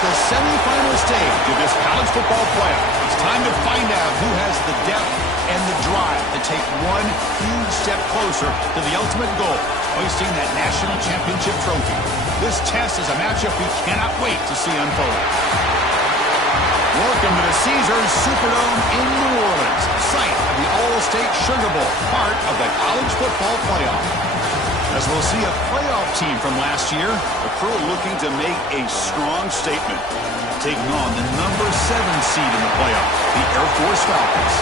the semifinal stage of this college football playoff. It's time to find out who has the depth and the drive to take one huge step closer to the ultimate goal, hoisting that national championship trophy. This test is a matchup we cannot wait to see unfold. Welcome to the Caesars Superdome in New Orleans, site of the All-State Sugar Bowl, part of the college football playoff. As we'll see a playoff team from last year, the crew looking to make a strong statement, taking on the number 7 seed in the playoff, the Air Force Falcons.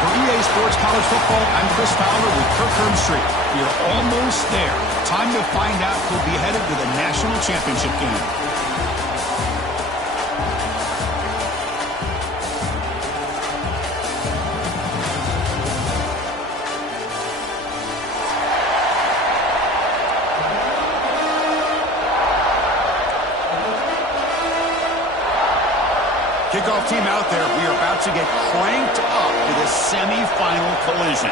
For EA Sports College Football, I'm Chris Fowler with Kirk Herbstreit. We are almost there. Time to find out who'll be headed to the national championship game. Kickoff team out there. We are about to get cranked up to the semifinal collision.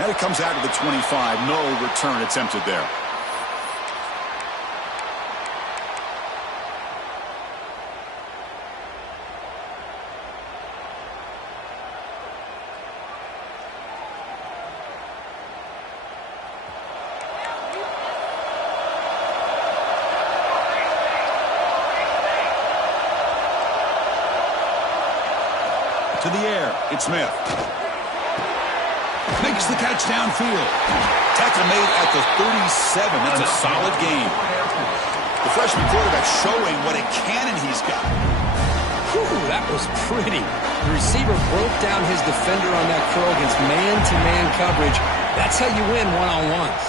And it comes out to the 25. No return attempted there. To the air, it's Smith. Makes the catch downfield. Tackle made at the 37. That's a solid gain. The freshman quarterback showing what a cannon he's got. Whew, that was pretty. The receiver broke down his defender on that curl against man-to-man coverage. That's how you win one-on-ones.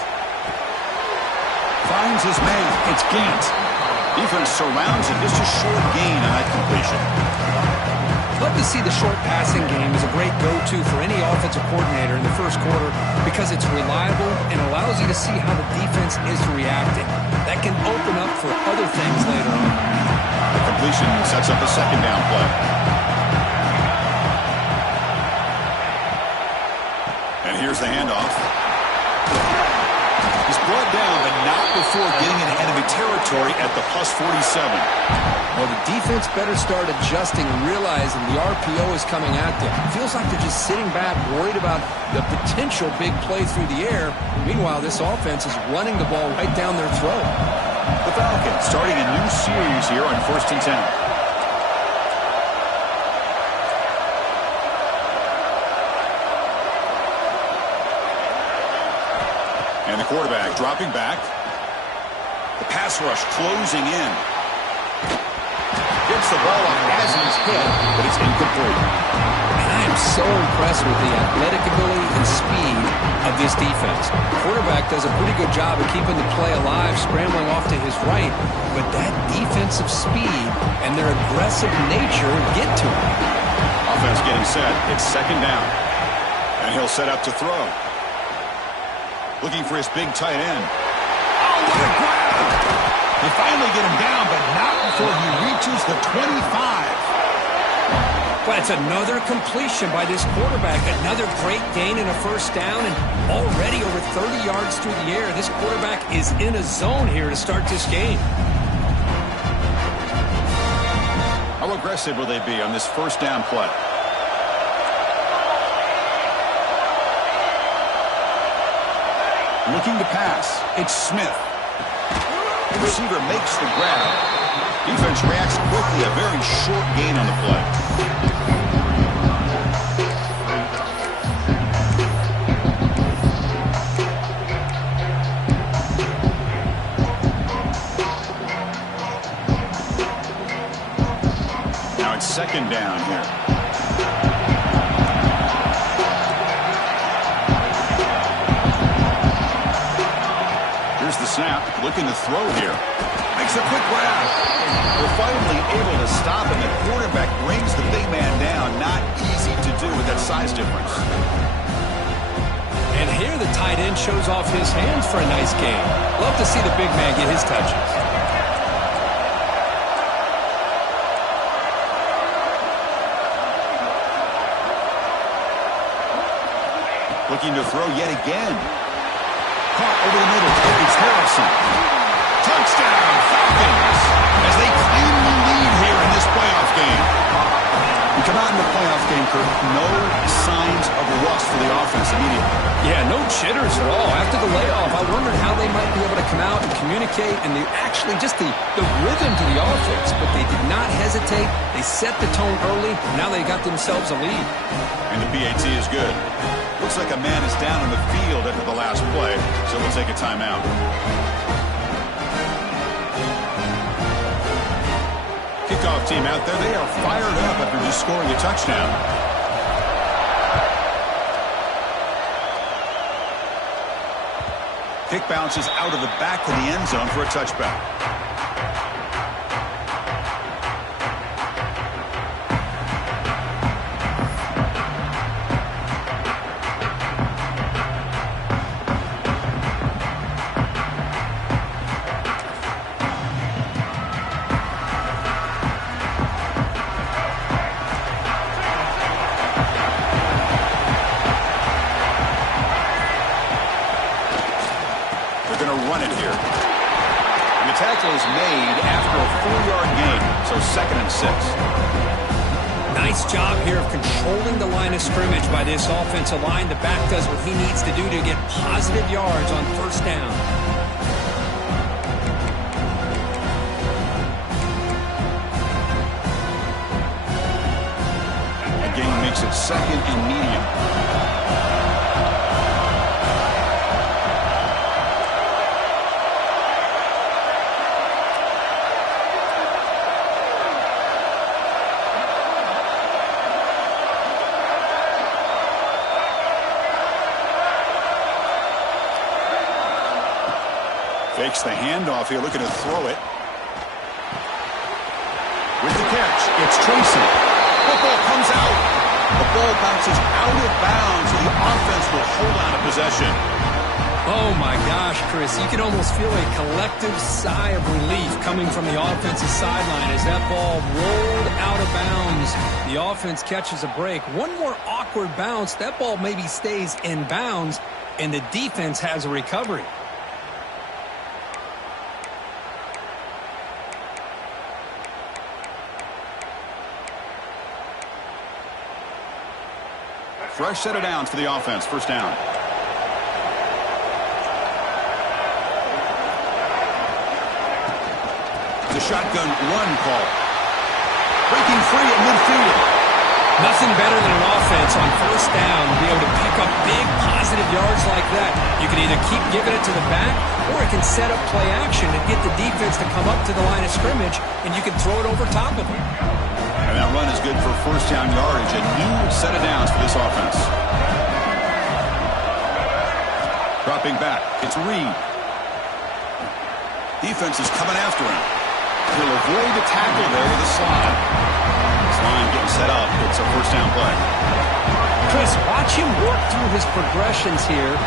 Finds his man. It's Gant. Defense surrounds him. Just a short gain on that completion. Love to see the short passing game as a great go-to for any offensive coordinator in the first quarter because it's reliable and allows you to see how the defense is reacting. That can open up for other things later on. The completion sets up a second down play. And here's the handoff. He's brought down, but not before getting in enemy territory at the plus 47. Well, the defense better start adjusting and realizing the RPO is coming at them. It feels like they're just sitting back, worried about the potential big play through the air. Meanwhile, this offense is running the ball right down their throat. The Falcons starting a new series here on 1st and 10. And the quarterback dropping back. The pass rush closing in. Gets the ball off as he's hit, but it's incomplete. And I am so impressed with the athletic ability and speed of this defense. The quarterback does a pretty good job of keeping the play alive, scrambling off to his right, but that defensive speed and their aggressive nature get to him. Offense getting set. It's second down. And he'll set up to throw. Looking for his big tight end. Oh, what a grab! They finally get him down, but not before he reaches the 25. Well, it's another completion by this quarterback. Another great gain and a first down, and already over 30 yards through the air. This quarterback is in a zone here to start this game. How aggressive will they be on this first down play? Looking to pass. It's Smith. The receiver makes the grab. Defense reacts quickly. A very short gain on the play. Now it's second down here. Snap, looking to throw here. Makes a quick grab. They're finally able to stop him. The quarterback brings the big man down. Not easy to do with that size difference. And here the tight end shows off his hands for a nice gain. Love to see the big man get his touches. Looking to throw yet again. Caught Over the middle, it's Harrison. Touchdown, Falcons, as they claim the lead here in this playoff game. We come out in the playoff game, Kurt, no signs of rust for the offense immediately. Yeah, no jitters at all. After the layoff, I wondered how they might be able to come out and communicate and actually just the rhythm to the offense. But they did not hesitate. They set the tone early. Now they got themselves a lead. And the PAT is good. Looks like a man is down on the field after the last play, so we'll take a timeout. Kickoff team out there. They are fired up after just scoring a touchdown. Kick bounces out of the back of the end zone for a touchback. Is made after a 4-yard gain, so 2nd and 6. Nice job here of controlling the line of scrimmage by this offensive line. The back does what he needs to do to get positive yards on first down. The gain makes it 2nd and medium. Fakes the handoff here, looking to throw it. With the catch, it's Tracy. Football comes out. The ball bounces out of bounds, so the offense will hold on to possession. Oh, my gosh, Chris. You can almost feel a collective sigh of relief coming from the offensive sideline as that ball rolled out of bounds. The offense catches a break. One more awkward bounce. That ball maybe stays in bounds, and the defense has a recovery. Fresh set of downs for the offense. First down. The shotgun run call. Breaking free at midfield. Nothing better than an offense on first down to be able to pick up big positive yards like that. You can either keep giving it to the back, or it can set up play action and get the defense to come up to the line of scrimmage, and you can throw it over top of them. And that run is good for first down yardage. A new set of downs for this offense. Dropping back. It's Reed. Defense is coming after him. He'll avoid the tackle there with a slide. This line getting set up. It's a first down play. Chris, watch him work through his progressions here.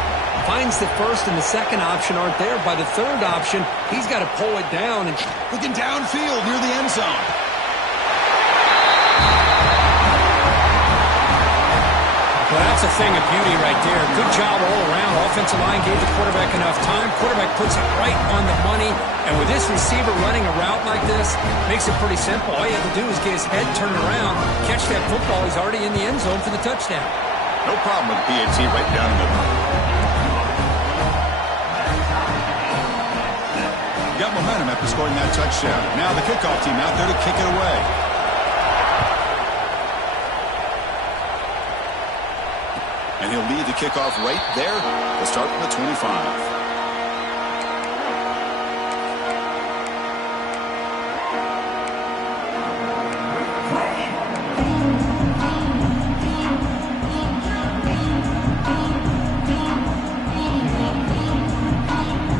Finds the first and the second option aren't there. By the third option, he's got to pull it down. And looking downfield near the end zone. Well, that's a thing of beauty right there. Good job all around. Offensive line gave the quarterback enough time. Quarterback puts it right on the money. And with this receiver running a route like this, makes it pretty simple. All you have to do is get his head turned around, catch that football. He's already in the end zone for the touchdown. No problem with the PAT right down the middle. Got momentum after scoring that touchdown. Now the kickoff team out there to kick it away. And he'll lead the kickoff right there. We'll start from the 25.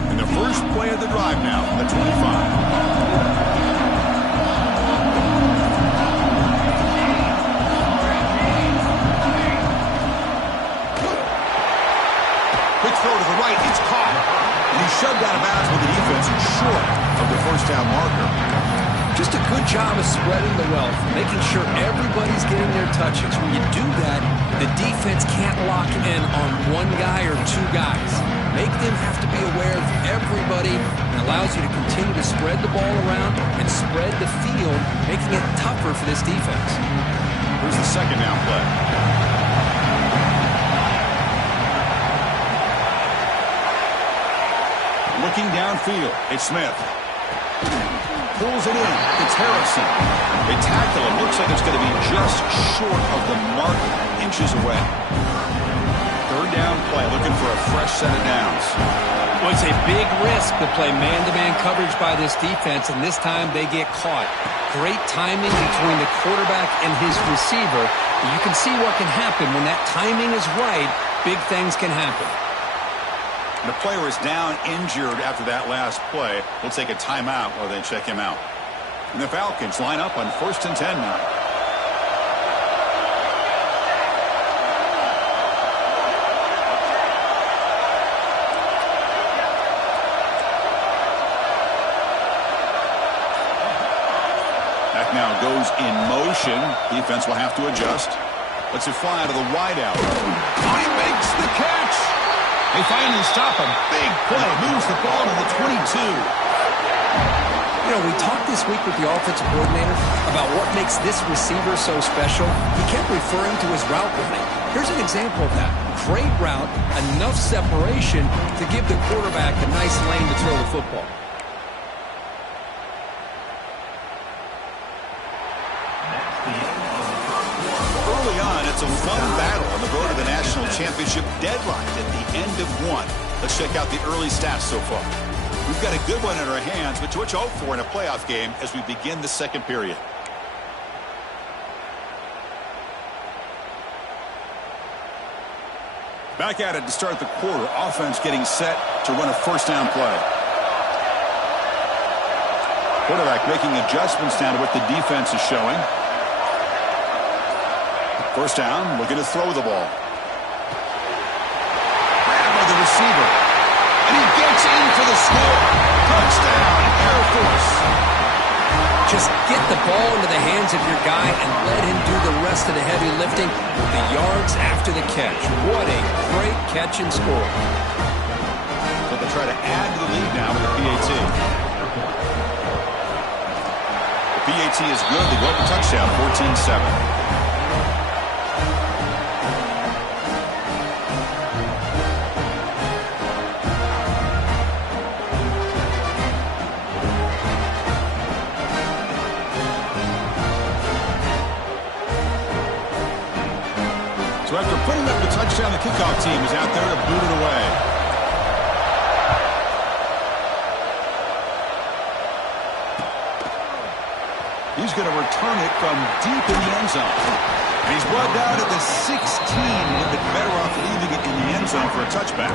And the first play of the drive now, the 25. Throw to the right, it's caught. And he's shoved out of bounds with the defense short of the first down marker. Just a good job of spreading the wealth, making sure every everybody's getting their touches. When you do that, the defense can't lock in on one guy or two guys. Make them have to be aware of everybody, and allows you to continue to spread the ball around and spread the field, making it tougher for this defense. Here's the second down play. Looking downfield, it's Smith. Pulls it in. It's Harrison. They tackle him. Looks like it's going to be just short of the mark, inches away. Third down play, looking for a fresh set of downs. Well, it's a big risk to play man-to-man coverage by this defense, and this time they get caught. Great timing between the quarterback and his receiver. You can see what can happen when that timing is right. Big things can happen. The player is down injured after that last play. We'll take a timeout while they check him out. And the Falcons line up on 1st and 10 now. That now goes in motion. Defense will have to adjust. Lets it fly out of the wideout. Oh, he makes the catch! They finally stop a big play. Moves the ball to the 22. You know, we talked this week with the offensive coordinator about what makes this receiver so special. He kept referring to his route running. Here's an example of that. Great route, enough separation to give the quarterback a nice lane to throw the football. Early on, it's a fun battle on the road to the national championship deadline at the end of one. Let's check out the early stats so far. We've got a good one in our hands, but what you hope for in a playoff game as we begin the second period. Back at it to start the quarter. Offense getting set to run a first down play. Quarterback making adjustments down to what the defense is showing. First down, looking to throw the ball. Grabbed by the receiver. And he gets in for the score. Touchdown, Air Force. Just get the ball into the hands of your guy and let him do the rest of the heavy lifting with the yards after the catch. What a great catch and score. So they try to add to the lead now with the PAT. The PAT is good. They go up a touchdown, 14-7. So after putting up the touchdown, the kickoff team is out there to boot it away. He's going to return it from deep in the end zone. And he's brought down at the 16. A little bit better off leaving it in the end zone for a touchback.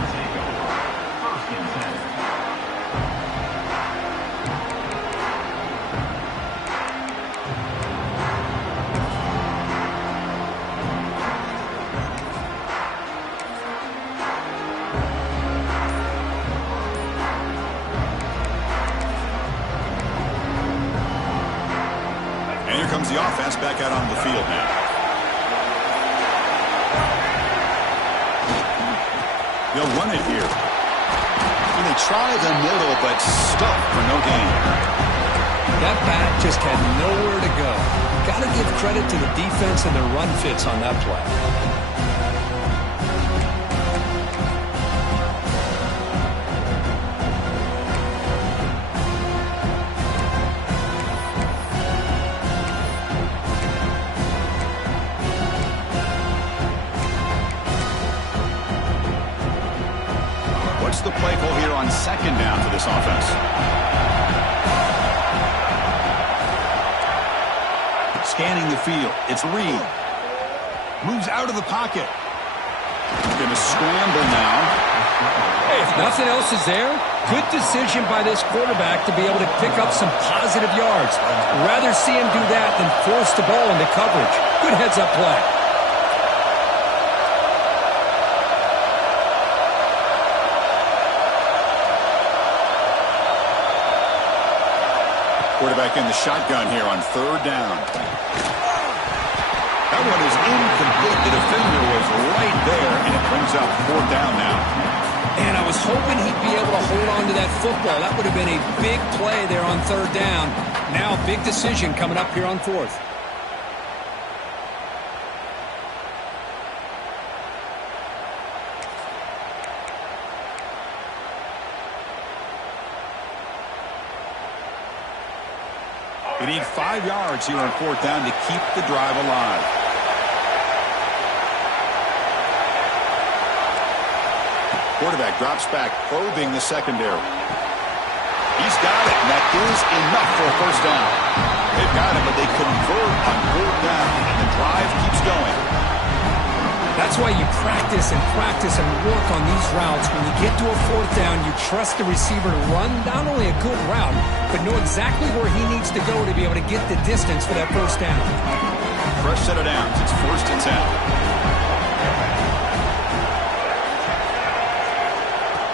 Comes the offense back out on the field now. They'll run it here. And they try the middle, but stuck for no gain. That back just had nowhere to go. Got to give credit to the defense and their run fits on that play. The play call here on second down for this offense. Scanning the field. It's Reed. Moves out of the pocket. Going to scramble now. Hey, if nothing else is there, good decision by this quarterback to be able to pick up some positive yards. Rather see him do that than force the ball into coverage. Good heads-up play. Quarterback in the shotgun here on third down. That one is incomplete. The defender was right there, and it brings up fourth down now. And I was hoping he'd be able to hold on to that football. That would have been a big play there on third down. Now, big decision coming up here on fourth. They need 5 yards here on fourth down to keep the drive alive. Quarterback drops back, probing the secondary. He's got it, and that is enough for a first down. They've got it, but they convert on fourth down, and the drive keeps going. That's why you practice and work on these routes. When you get to a fourth down, you trust the receiver to run not only a good route, but know exactly where he needs to go to be able to get the distance for that first down. Fresh set of downs. It's 1st and 10.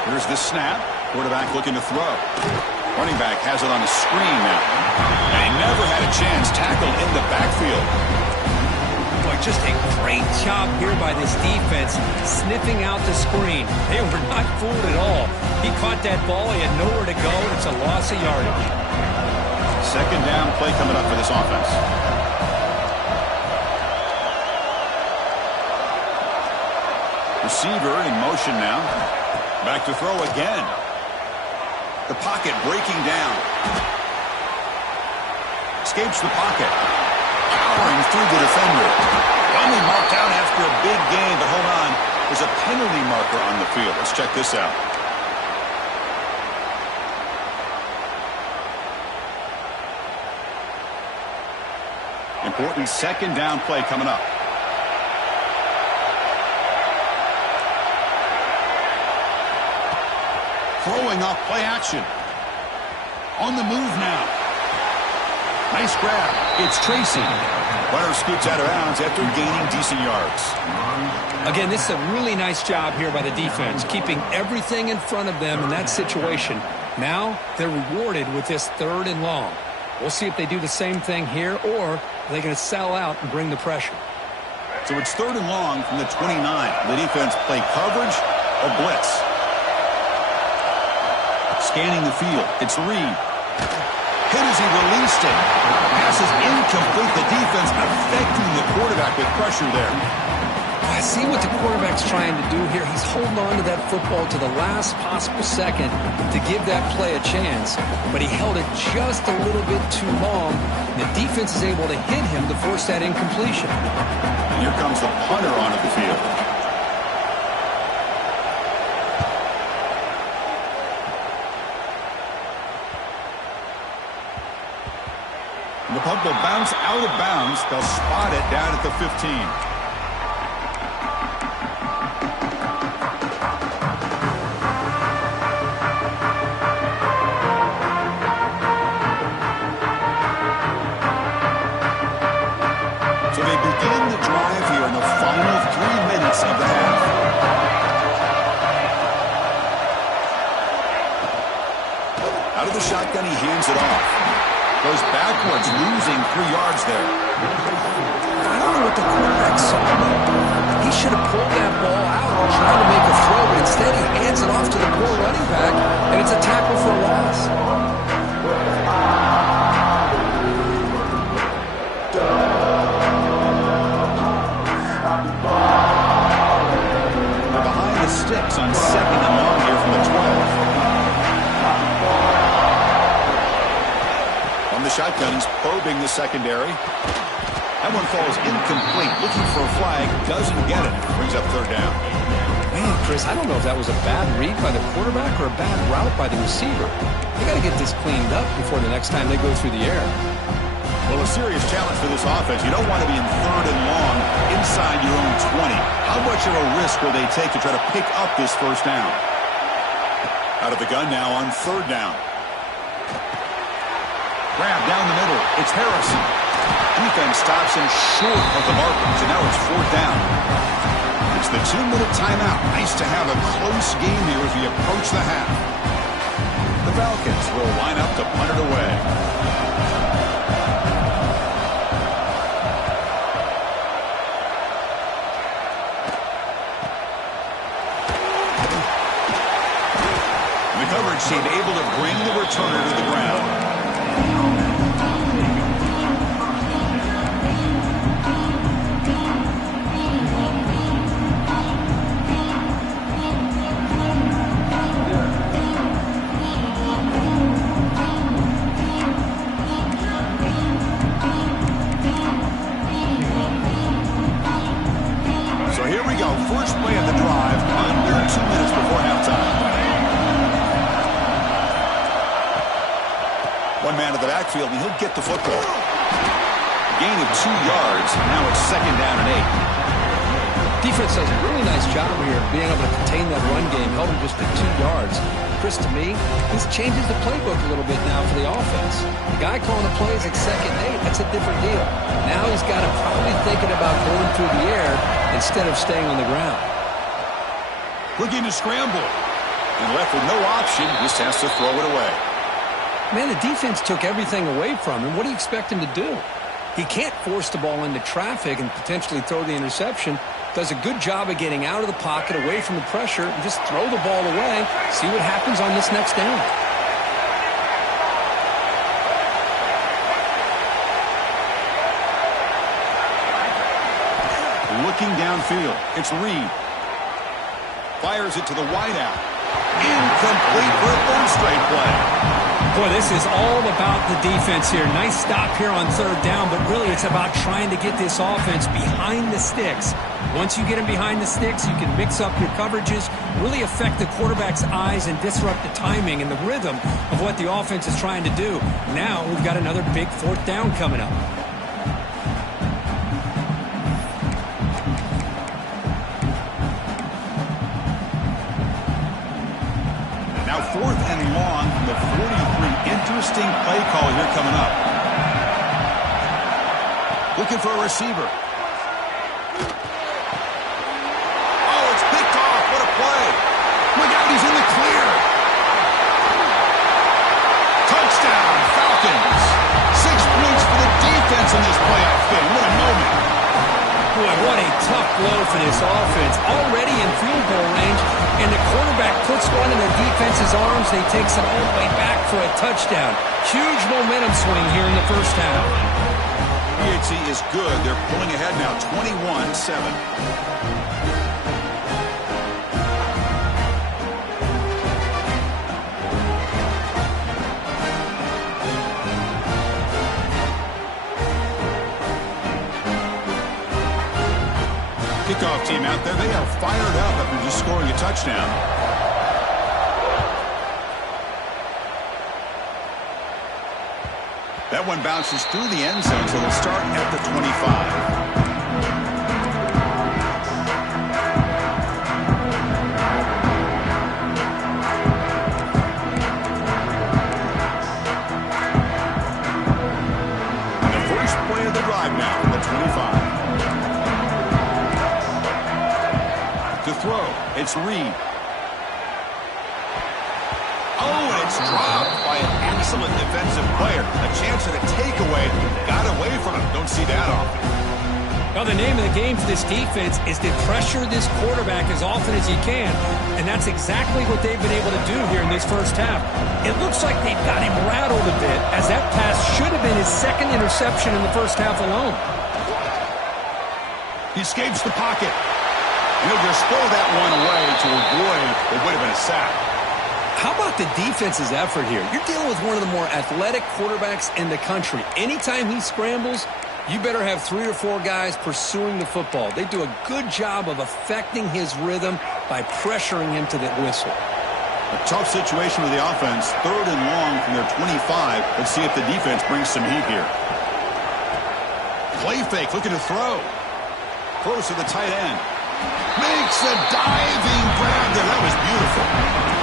Here's the snap. Quarterback looking to throw. Running back has it on the screen now. And he never had a chance. Tackled in the backfield. Boy, just a great job here by this defense, sniffing out the screen. They were not fooled at all. He caught that ball. He had nowhere to go. It's a loss of yardage. Second down play coming up for this offense. Receiver in motion now. Back to throw again. The pocket breaking down. Escapes the pocket. Powering through the defender. Only marked out after a big gain, but hold on. There's a penalty marker on the field. Let's check this out. Important second down play coming up. Throwing off play action. On the move now. Nice grab. It's Tracy. Runner scoots out of bounds after gaining decent yards. Again, this is a really nice job here by the defense, keeping everything in front of them in that situation. Now they're rewarded with this 3rd and long. We'll see if they do the same thing here, or are they going to sell out and bring the pressure. So it's 3rd and long from the 29. The defense play coverage or blitz. Scanning the field. It's Reed. Hit as he released it. Pass is incomplete. The defense affecting the quarterback with pressure there. I see what the quarterback's trying to do here. He's holding on to that football to the last possible second to give that play a chance. But he held it just a little bit too long. The defense is able to hit him to force that incompletion. And here comes the punter onto the field. The punt will bounce out of bounds. They'll spot it down at the 15. So they begin the drive here in the final 3 minutes of the half. Out of the shotgun, he hands it off. Goes backwards, losing 3 yards there. I don't know what the quarterback saw, but he should have pulled that ball out trying to make a throw, but instead he hands it off to the poor running back, and it's a tackle for a loss. They're behind the sticks on 2nd and long here from the 12. The shotgun, he's probing the secondary. That one falls incomplete. Looking for a flag, doesn't get it. Brings up 3rd down. Man, Chris, I don't know if that was a bad read by the quarterback or a bad route by the receiver. They got to get this cleaned up before the next time they go through the air. Well, a serious challenge for this offense. You don't want to be in 3rd and long inside your own 20. How much of a risk will they take to try to pick up this first down? Out of the gun now on 3rd down. Grab down the middle. It's Harrison. Defense stops him short of the markers, and now it's 4th down. It's the 2-minute timeout. Nice to have a close game here as we approach the half. The Falcons will line up to punt it away. team able to bring the returner to the ground. So here we go. First play of the drive, under 2 minutes before halftime. One man to the backfield, and he'll get the football. Gain of 2 yards. Now it's second down and 8. Defense does a really nice job here being able to contain that run game, held him just to 2 yards. Chris, to me, this changes the playbook a little bit now for the offense. The guy calling the plays at second and 8, that's a different deal. Now he's got him probably thinking about going through the air instead of staying on the ground. Looking to scramble. And left with no option, just has to throw it away. Man, the defense took everything away from him. What do you expect him to do? He can't force the ball into traffic and potentially throw the interception. Does a good job of getting out of the pocket, away from the pressure, and just throw the ball away. See what happens on this next down. Looking downfield, it's Reed. Fires it to the wideout. Incomplete for a third straight play. Boy, this is all about the defense here. Nice stop here on third down, but really it's about trying to get this offense behind the sticks. Once you get them behind the sticks, you can mix up your coverages, really affect the quarterback's eyes and disrupt the timing and the rhythm of what the offense is trying to do. Now we've got another big fourth down coming up. Now 4th and long from the 43. Interesting play call here coming up. Looking for a receiver. Oh, it's picked off. What a play. Look out, he's in the clear. Touchdown, Falcons. 6 points for the defense in this playoff game. What a moment. Boy, what a tough blow for this offense. Already in field goal range, and the quarterback puts one in the defense's arms. They takes it all the way back for a touchdown. Huge momentum swing here in the first half. PHC is good. They're pulling ahead now, 21-7. Kickoff team out there, they are fired up after just scoring a touchdown. That one bounces through the end zone, so they'll start at the 25. And the first play of the drive now from the 25. To throw, it's Reed. Oh, and it's dropped by an excellent defensive player. A chance at a takeaway. Got away from him. Don't see that often. Well, the name of the game for this defense is to pressure this quarterback as often as you can, and that's exactly what they've been able to do here in this first half. It looks like they've got him rattled a bit, as that pass should have been his second interception in the first half alone. He escapes the pocket. He'll just throw that one away to avoid what would have been a sack. How about the defense's effort here? You're dealing with one of the more athletic quarterbacks in the country. Anytime he scrambles, you better have 3 or 4 guys pursuing the football. They do a good job of affecting his rhythm by pressuring him to the whistle. A tough situation with the offense. 3rd and long from their 25. Let's see if the defense brings some heat here. Play fake, looking to throw. Close to the tight end. Makes a diving grab there. That was beautiful.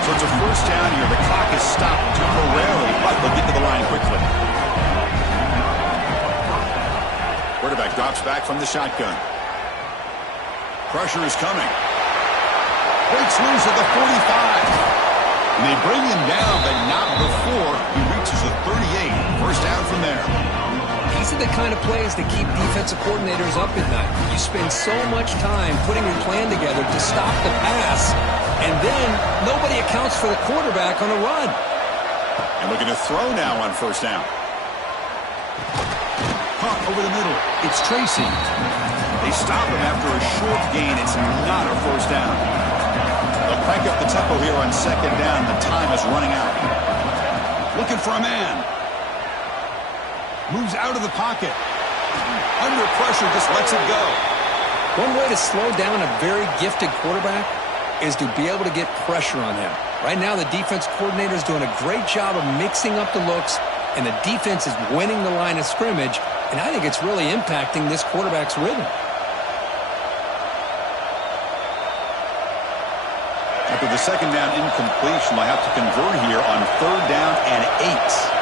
So it's a first down here. The clock is stopped temporarily, but they'll get to the line quickly. Quarterback drops back from the shotgun. Pressure is coming. Breaks loose at the 45. And they bring him down, but not before he reaches the 38. First down from there. These are the kind of plays that keep defensive coordinators up at night. You spend so much time putting your plan together to stop the pass, And then nobody accounts for the quarterback on a run. And looking to throw now on first down. Caught over the middle. It's Tracy. They stop him after a short gain. It's not a first down. They'll crank up the tempo here on second down. The time is running out. Looking for a man. Moves out of the pocket. Under pressure, just lets it go. One way to slow down a very gifted quarterback is to be able to get pressure on him. Right now, the defense coordinator is doing a great job of mixing up the looks, and the defense is winning the line of scrimmage, and I think it's really impacting this quarterback's rhythm. After the second down incompletion, they'll have to convert here on third down and 8.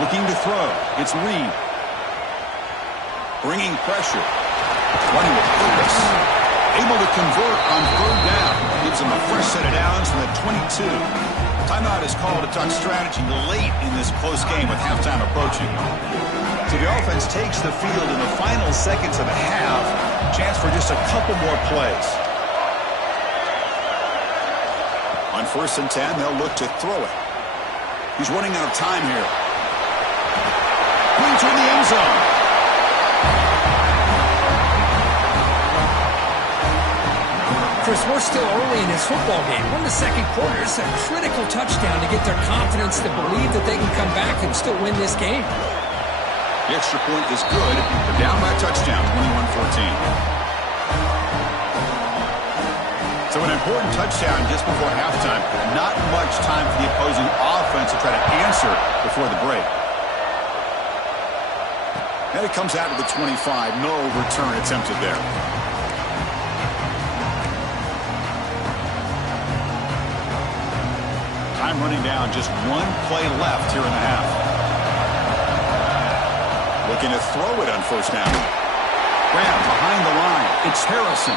Looking to throw. It's Reed. Bringing pressure. Running with purpose. Able to convert on third down. Gives them a fresh set of downs from the 22. Timeout is called to talk strategy late in this close game with halftime approaching. So the offense takes the field in the final seconds of the half. Chance for just a couple more plays. On 1st and 10, they'll look to throw it. He's running out of time here. Going toward the end zone. Chris, we're still early in this football game. We're in the second quarter. It's a critical touchdown to get their confidence to believe that they can come back and still win this game. The extra point is good. They're down by a touchdown, 21-14. So an important touchdown just before halftime. Not much time for the opposing offense to try to answer before the break. And it comes out to the 25. No return attempted there. Time running down. Just one play left here in the half. Looking to throw it on first down. Graham behind the line. It's Harrison.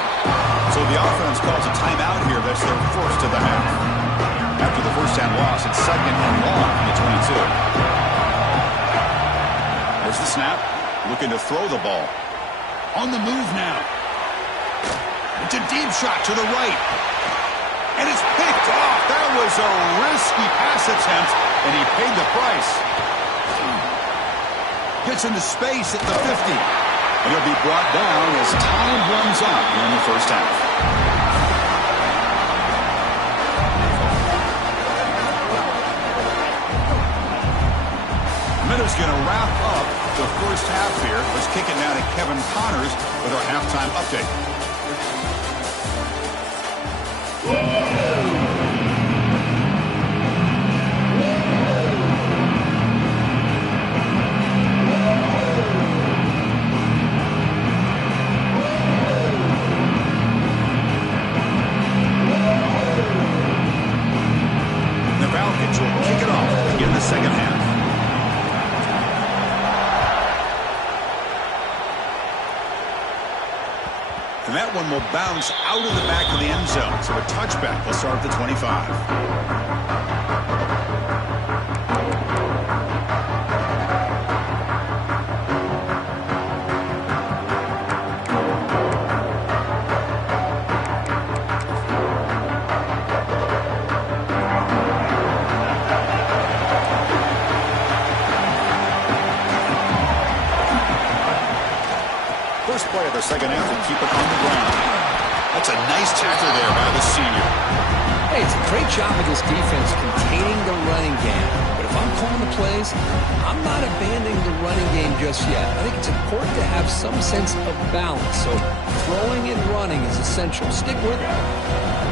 So the offense calls a timeout here. That's their first of the half. After the first down loss, it's second and long from the 22. There's the snap. Looking to throw the ball. On the move now. It's a deep shot to the right. And it's picked off. That was a risky pass attempt, and he paid the price. Gets into space at the 50. And he'll be brought down as time runs out in the first half. Minutes going to wrap up the first half here. Let's kick it now to Kevin Connors with our halftime update. The Falcons will kick it off to begin the second half. And that one will bounce out of the back of the end zone. So a touchback will start at the 25. First play of the second half will keep it on the ground. That's a nice tackle there by the senior. Hey, it's a great job of this defense containing the running game. But if I'm calling the plays, I'm not abandoning the running game just yet. I think it's important to have some sense of balance. So throwing and running is essential. Stick with it.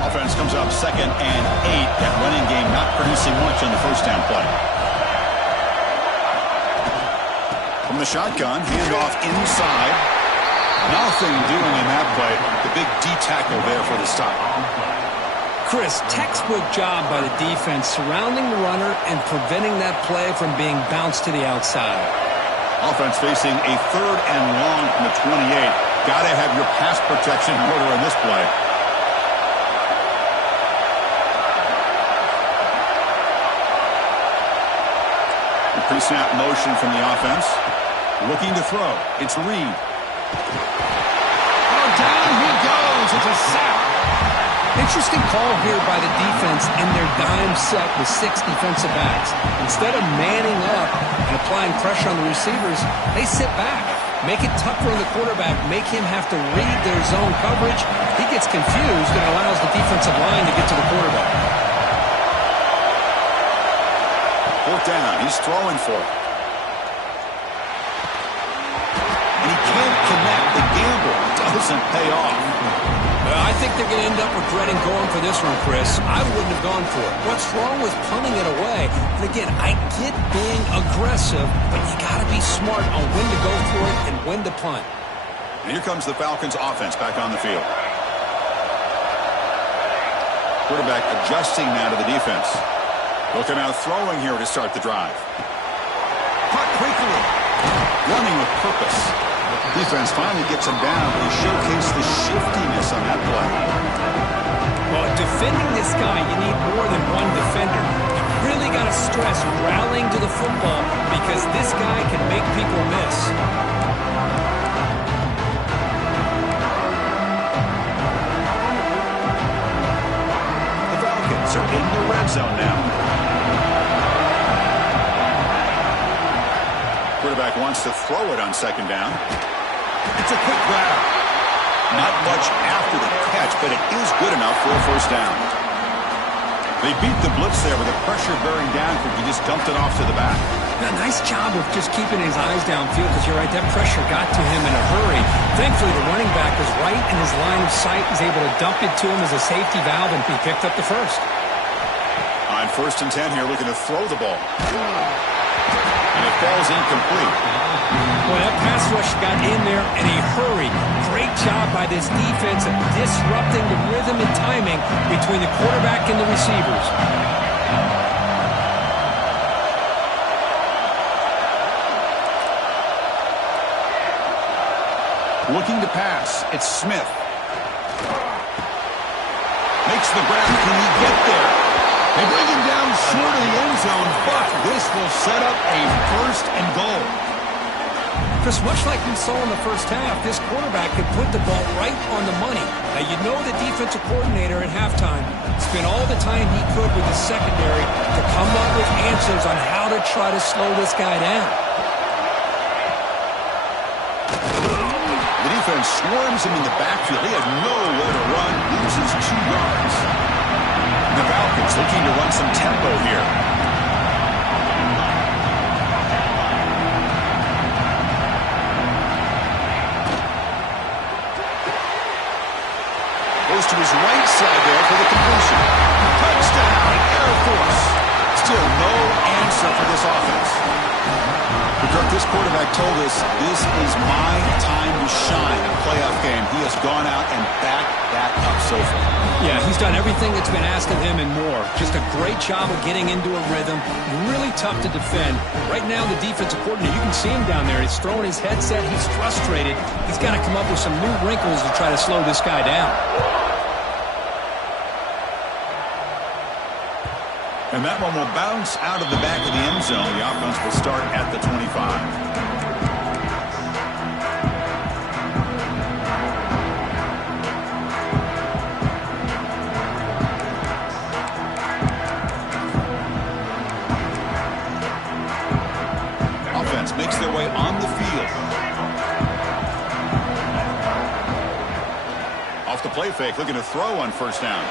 Offense comes up second and 8. That running game not producing much on the first down play. From the shotgun, handoff inside. Nothing doing in that play. The big D tackle there for the stop. Chris, textbook job by the defense surrounding the runner and preventing that play from being bounced to the outside. Offense facing a third and long from the 28. Got to have your pass protection in order in this play. Pre-snap motion from the offense. Looking to throw. It's Reed. Oh, down he goes. It's a sack. Interesting call here by the defense in their dime set with 6 defensive backs. Instead of manning up and applying pressure on the receivers, they sit back. Make it tougher on the quarterback. Make him have to read their zone coverage. He gets confused and allows the defensive line to get to the quarterback. 4th down. He's throwing for it. And he can't connect. The gamble doesn't pay off. I think they're going to end up regretting going for this one, Chris. I wouldn't have gone for it. What's wrong with punting it away? And again, I get being aggressive, but you got to be smart on when to go for it and when to punt. And here comes the Falcons offense back on the field. Quarterback adjusting now to the defense. They'll come out throwing here to start the drive. Caught quickly. Running with purpose. Defense finally gets him down, but he showcased the shiftiness on that play. Well, defending this guy, you need more than one defender. You really got to stress rallying to the football because this guy can make people miss. The Falcons are in the red zone now. Quarterback wants to throw it on 2nd down. It's a quick grab. Not much after the catch, but it is good enough for a 1st down. They beat the blitz there with the pressure bearing down because he just dumped it off to the back. A nice job of just keeping his eyes downfield because you're right, that pressure got to him in a hurry. Thankfully, the running back was right in his line of sight. He's able to dump it to him as a safety valve, and he picked up the 1st. On 1st and 10 here, looking to throw the ball. And it falls incomplete. Well, that pass rush got in there in a hurry. Great job by this defense of disrupting the rhythm and timing between the quarterback and the receivers. Looking to pass. It's Smith. Makes the grab. Can he get there? They bring him down short of the end zone, but this will set up a 1st and goal. Chris, much like we saw in the 1st half, this quarterback could put the ball right on the money. Now, you know the defensive coordinator at halftime spent all the time he could with the secondary to come up with answers on how to try to slow this guy down. The defense swarms him in the backfield. He had nowhere to run, loses 2 yards. The Falcons looking to run some tempo here. Goes to his right side there for the completion. Touchdown, Air Force. Still no answer for this offense. Kirk, this quarterback told us this is my time to shine in a playoff game. He has gone out and backed that up so far. Yeah, he's done everything that's been asked of him and more. Just a great job of getting into a rhythm. Really tough to defend. Right now, the defensive coordinator, you can see him down there. He's throwing his headset. He's frustrated. He's got to come up with some new wrinkles to try to slow this guy down. And that one will bounce out of the back of the end zone. The offense will start at the 25. Offense makes their way on the field. Off the play fake, looking to throw on 1st down.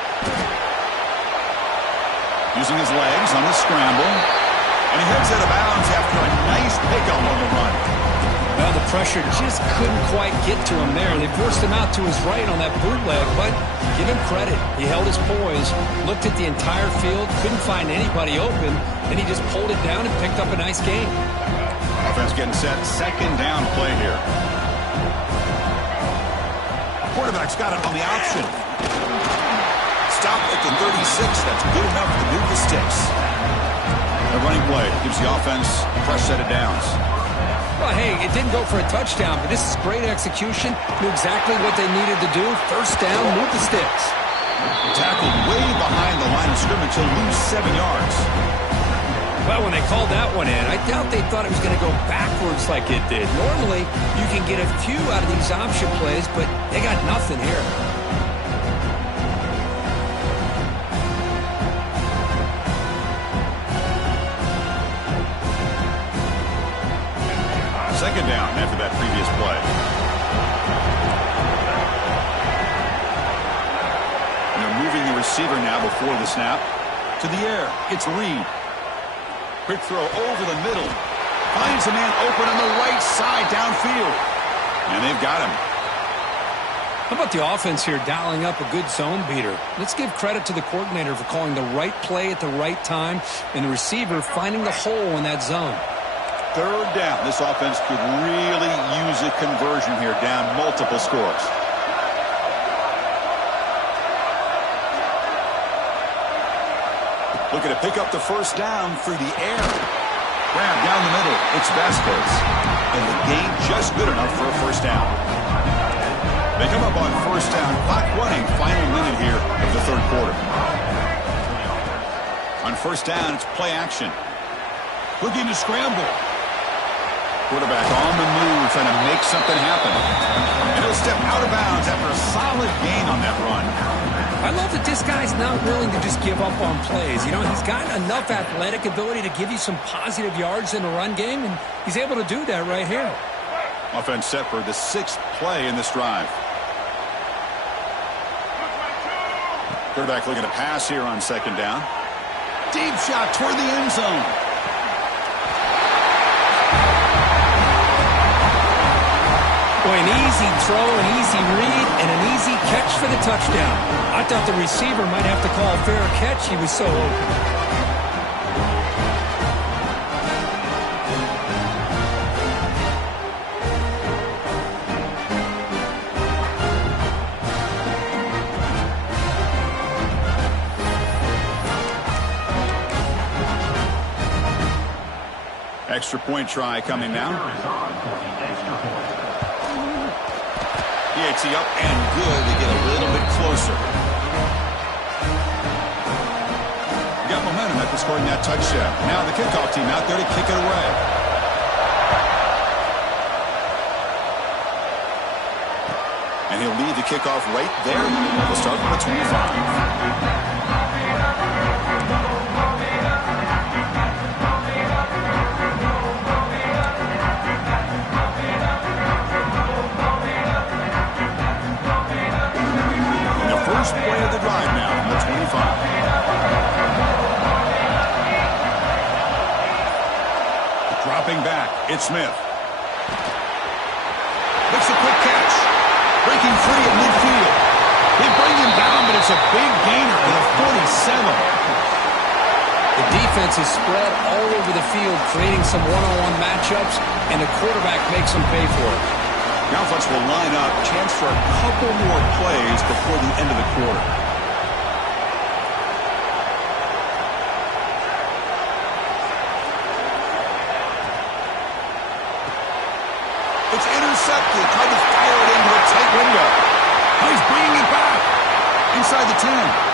Using his legs on the scramble. And he heads out of bounds after a nice pickup on the run. Well, the pressure just couldn't quite get to him there. They forced him out to his right on that bootleg, but give him credit. He held his poise, looked at the entire field, couldn't find anybody open, then he just pulled it down and picked up a nice gain. Offense getting set. 2nd down play here. Quarterback's got it on the option. Stop at the 36. That's good enough to move the sticks. The running play gives the offense a fresh set of downs. Well, hey, it didn't go for a touchdown, but this is great execution. Knew exactly what they needed to do. 1st down, move the sticks. Tackled way behind the line of scrimmage. He'll lose 7 yards. Well, when they called that one in, I doubt they thought it was going to go backwards like it did. Normally, you can get a few out of these option plays, but they got nothing here. Second down after that previous play. And they're moving the receiver now before the snap. To the air. It's Reed. Quick throw over the middle. Finds a man open on the right side downfield. And they've got him. How about the offense here dialing up a good zone beater? Let's give credit to the coordinator for calling the right play at the right time and the receiver finding the hole in that zone. Third down. This offense could really use a conversion here, down multiple scores. Looking to pick up the first down through the air. Grab down the middle. It's Vasquez. And the gain just good enough for a first down. They come up on first down. Clock running. Final minute here of the third quarter. On first down, it's play action. Looking to scramble. Quarterback on the move, trying to make something happen. And he'll step out of bounds after a solid gain on that run. I love that this guy's not willing to just give up on plays. You know, he's got enough athletic ability to give you some positive yards in the run game, and he's able to do that right here. Offense set for the 6th play in this drive. Quarterback looking to pass here on second down. Deep shot toward the end zone. Boy, an easy throw, an easy read, and an easy catch for the touchdown. I thought the receiver might have to call a fair catch. He was so open. Extra point try coming now. Yates up and good to get a little bit closer. Got momentum after scoring that touchdown. Now the kickoff team out there to kick it away. And he'll lead the kickoff right there. We'll start from the 25. First play of the drive now on the 25. Dropping back, it's Smith. Makes a quick catch. Breaking free at midfield. They bring him down, but it's a big gainer at a 47. The defense is spread all over the field, creating some one-on-one matchups, and the quarterback makes them pay for it. The offense will line up, chance for a couple more plays before the end of the quarter. It's intercepted, tried to fire it into a tight window. Oh, he's bringing it back inside the 10.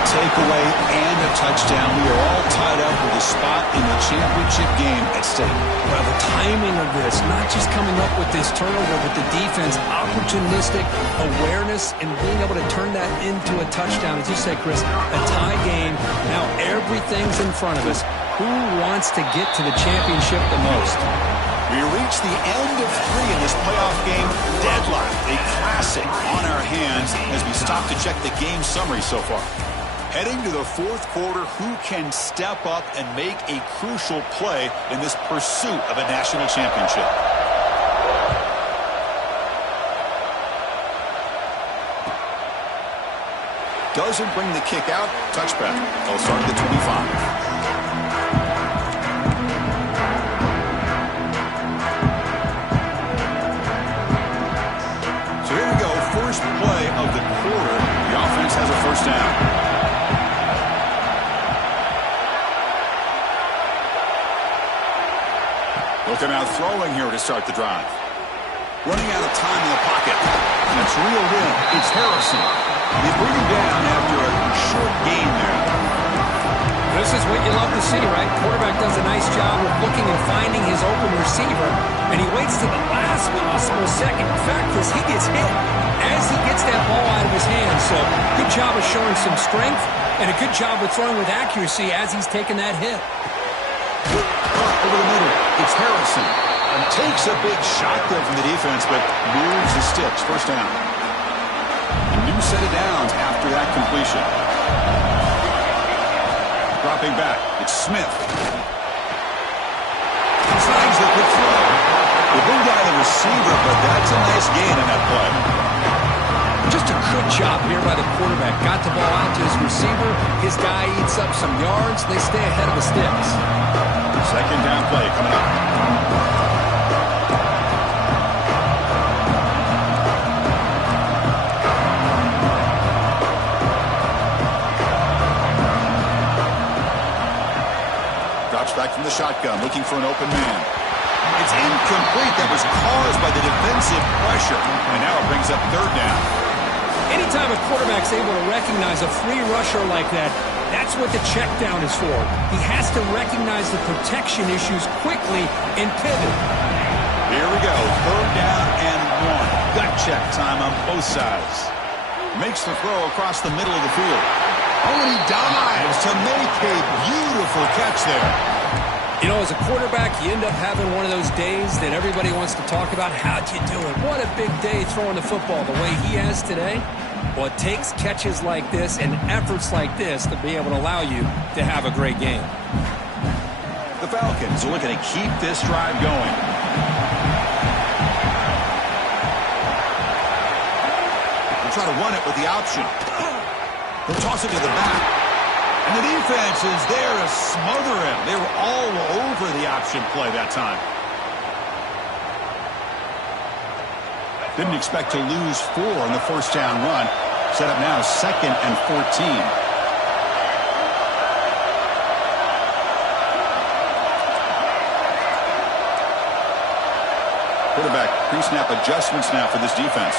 Takeaway and a touchdown. We are all tied up with a spot in the championship game at stake. Well, the timing of this, not just coming up with this turnover, but the defense, opportunistic awareness, and being able to turn that into a touchdown. As you said, Chris, a tie game. Now everything's in front of us. Who wants to get to the championship the most? We reach the end of 3 in this playoff game. Deadlocked, a classic on our hands as we stop to check the game summary so far. Heading to the fourth quarter, who can step up and make a crucial play in this pursuit of a national championship? Doesn't bring the kick out. Touchback. They'll start at the 25. So here we go. First play of the quarter. The offense has a first down. Looking out throwing here to start the drive. Running out of time in the pocket. That's reeled in. It's Harrison. They bring him down after a short gain there. This is what you love to see, right? Quarterback does a nice job of looking and finding his open receiver, and he waits to the last possible second. In fact, as he gets hit, as he gets that ball out of his hands. So good job of showing some strength, and a good job of throwing with accuracy as he's taking that hit. Over the middle, it's Harrison. Takes a big shot there from the defense, but moves the sticks. First down. A new set of downs after that completion. Dropping back, it's Smith. Signs the quick throw. The big guy, the receiver, but that's a nice gain in that play. Just a good job here by the quarterback. Got the ball out to his receiver. His guy eats up some yards. They stay ahead of the sticks. Second down play coming up. Back from the shotgun, looking for an open man. It's incomplete. That was caused by the defensive pressure. And now it brings up third down. Anytime a quarterback's able to recognize a free rusher like that, that's what the check down is for. He has to recognize the protection issues quickly and pivot. Here we go. Third down and 1. Gut check time on both sides. Makes the throw across the middle of the field. Oh, and he dives to make a beautiful catch there. You know, as a quarterback, you end up having one of those days that everybody wants to talk about. How'd you do it? What a big day throwing the football the way he has today. Well, it takes catches like this and efforts like this to be able to allow you to have a great game. The Falcons are looking to keep this drive going. They'll try to run it with the option. They'll toss it to the back. And the defense is there to smother him. They were all over the option play that time. Didn't expect to lose 4 in the first down run. Set up now 2nd and 14. Quarterback pre-snap adjustments now for this defense.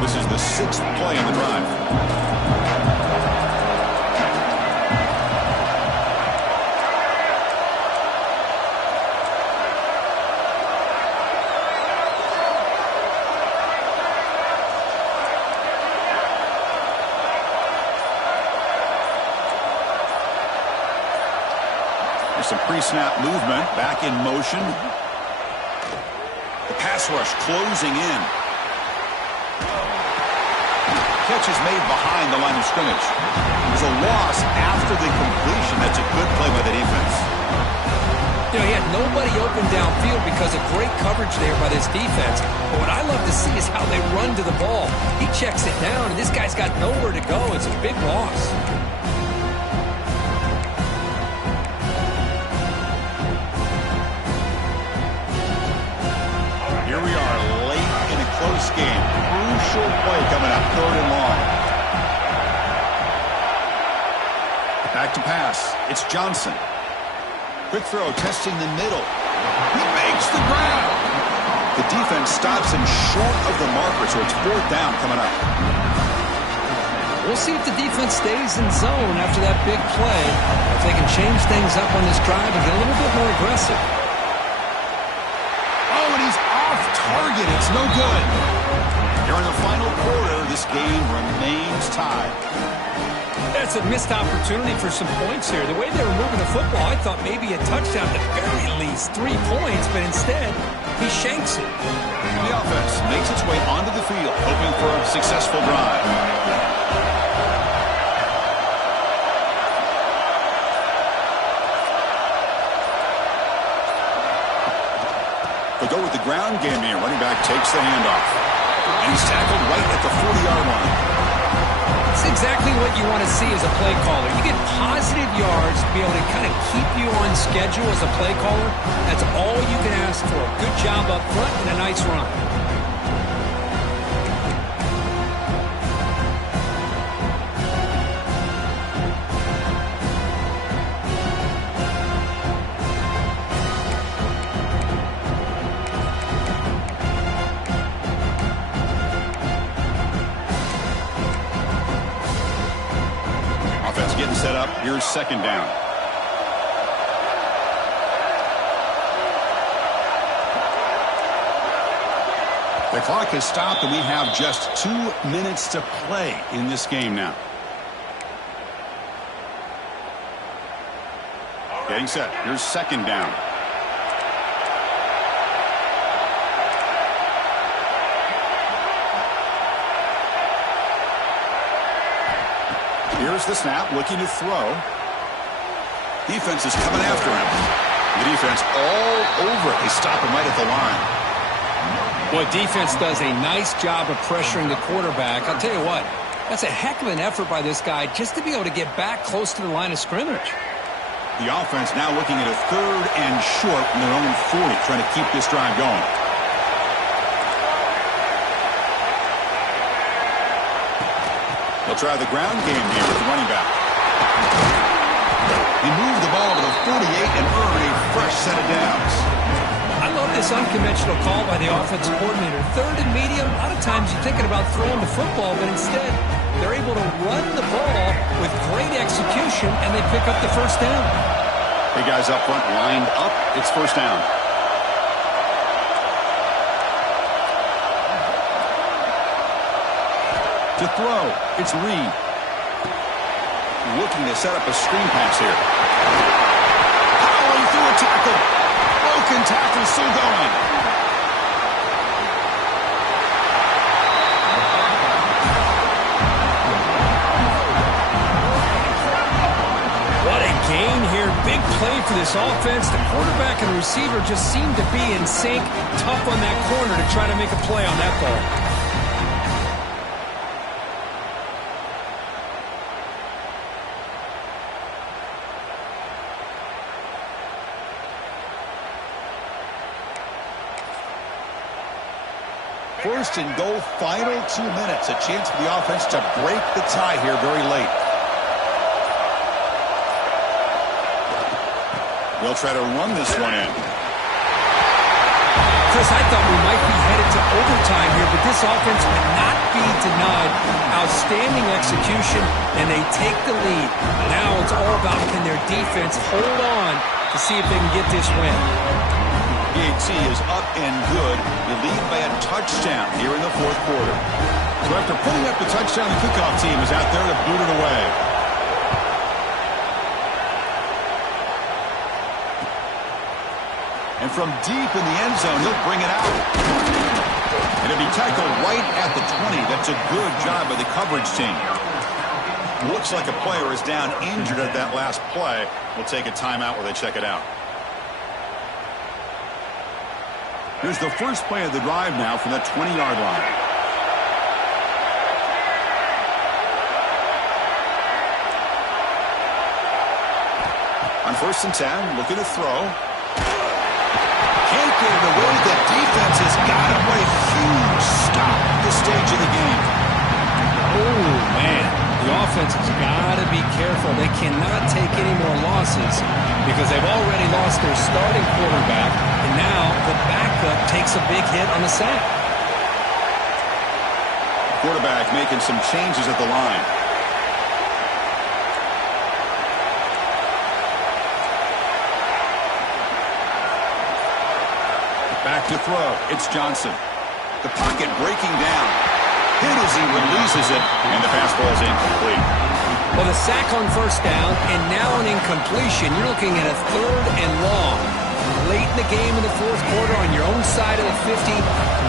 This is the 6th play on the drive. There's some pre-snap movement, back in motion. The pass rush closing in. Catch is made behind the line of scrimmage. There's a loss after the completion. That's a good play by the defense. You know, he had nobody open downfield because of great coverage there by this defense. But what I love to see is how they run to the ball. He checks it down, and this guy's got nowhere to go. It's a big loss. Here we are late in a close game. Crucial play coming up, 3rd and long. Back to pass. It's Johnson. Quick throw, testing the middle. He makes the grab. The defense stops him short of the marker, so it's 4th down coming up. We'll see if the defense stays in zone after that big play. If they can change things up on this drive and get a little bit more aggressive. Oh, and he's off target. It's no good. Here in the final quarter, this game remains tied. That's a missed opportunity for some points here. The way they were moving the football, I thought maybe a touchdown, at the very least 3 points, but instead, he shanks it. The offense makes its way onto the field, hoping for a successful drive. They'll go with the ground game here. Running back takes the handoff. And he's tackled right at the 40-yard line. That's exactly what you want to see as a play caller. You get positive yards to be able to kind of keep you on schedule as a play caller. That's all you can ask for. Good job up front and a nice run. second down. The clock has stopped, and we have just 2 minutes to play in this game now. Getting set. Here's second down. Here's the snap, looking to throw. Defense is coming after him. The defense all over it. They stop him right at the line. Well, defense does a nice job of pressuring the quarterback. I'll tell you what, that's a heck of an effort by this guy just to be able to get back close to the line of scrimmage. The offense now looking at a 3rd and short from their own 40, trying to keep this drive going. They'll try the ground game here with the running back. He moved the ball to the 48 and earned a fresh set of downs. I love this unconventional call by the offensive coordinator. 3rd and medium, a lot of times you're thinking about throwing the football, but instead they're able to run the ball with great execution, and they pick up the first down. Hey, guys up front lined up. It's first down. To throw, it's Reed. Looking to set up a screen pass here. Powering through a tackle. Broken tackle, still going. What a gain here. Big play for this offense. The quarterback and the receiver just seem to be in sync. Tough on that corner to try to make a play on that ball. First and goal, final 2 minutes. A chance for the offense to break the tie here very late. They'll try to run this one in. Chris, I thought we might be headed to overtime here, but this offense cannot be denied. Outstanding execution, and they take the lead. Now it's all about can their defense hold on to see if they can get this win. PAT is up and good. You lead by a touchdown here in the 4th quarter. So after putting up the touchdown, the kickoff team is out there to boot it away. And from deep in the end zone, he'll bring it out. And it'll be tackled right at the 20. That's a good job by the coverage team. Looks like a player is down injured at that last play. We'll take a timeout while they check it out. Here's the first play of the drive now from the 20-yard line. On 1st and 10, looking to throw. Can't get it away. The defense has got him. What a huge stop at this stage of the game. Oh, man. The offense has got to be careful. They cannot take any more losses because they've already lost their starting quarterback, and now the backup takes a big hit on the sack. Quarterback making some changes at the line. Back to throw. It's Johnson. The pocket breaking down. Hit as he releases it, and the pass ball is incomplete. Well, the sack on first down, and now an incompletion. You're looking at a 3rd and long. Late in the game in the 4th quarter on your own side of the 50.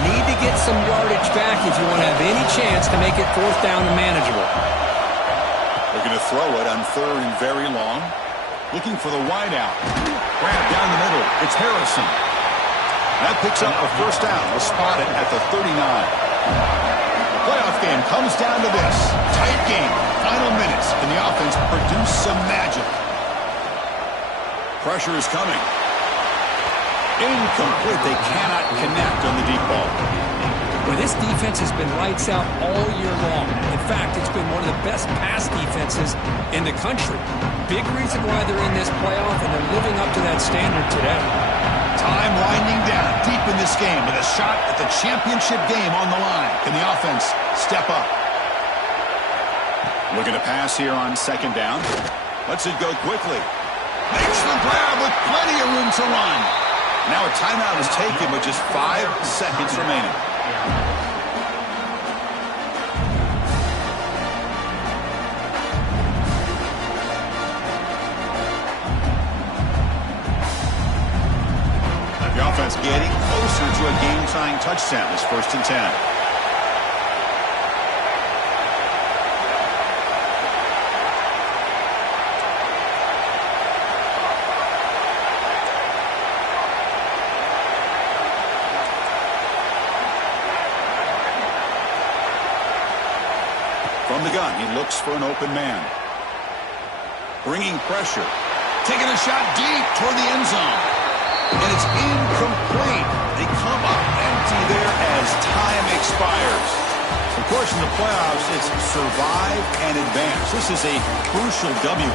Need to get some yardage back if you want to have any chance to make it 4th down and manageable. Looking to throw it on 3rd and very long. Looking for the wide out. Grab down the middle. It's Harrison. That picks up a first down. We'll spot it at the 39. Playoff game comes down to this. Tight game. Final minutes. Can the offense produce some magic? Pressure is coming. Incomplete. They cannot connect on the deep ball. Well, this defense has been lights out all year long. In fact, it's been one of the best pass defenses in the country. Big reason why they're in this playoff, and they're living up to that standard today. Time winding down deep in this game with a shot at the championship game on the line. Can the offense step up? Looking to pass here on 2nd down. Lets it go quickly. Makes the grab with plenty of room to run. Now a timeout is taken with just 5 seconds remaining. The offense getting closer to a game-tying touchdown. It's 1st and 10. From the gun, he looks for an open man. Bringing pressure. Taking a shot deep toward the end zone. And it's incomplete. They come up empty there as time expires. Of course, in the playoffs, it's survive and advance. This is a crucial W.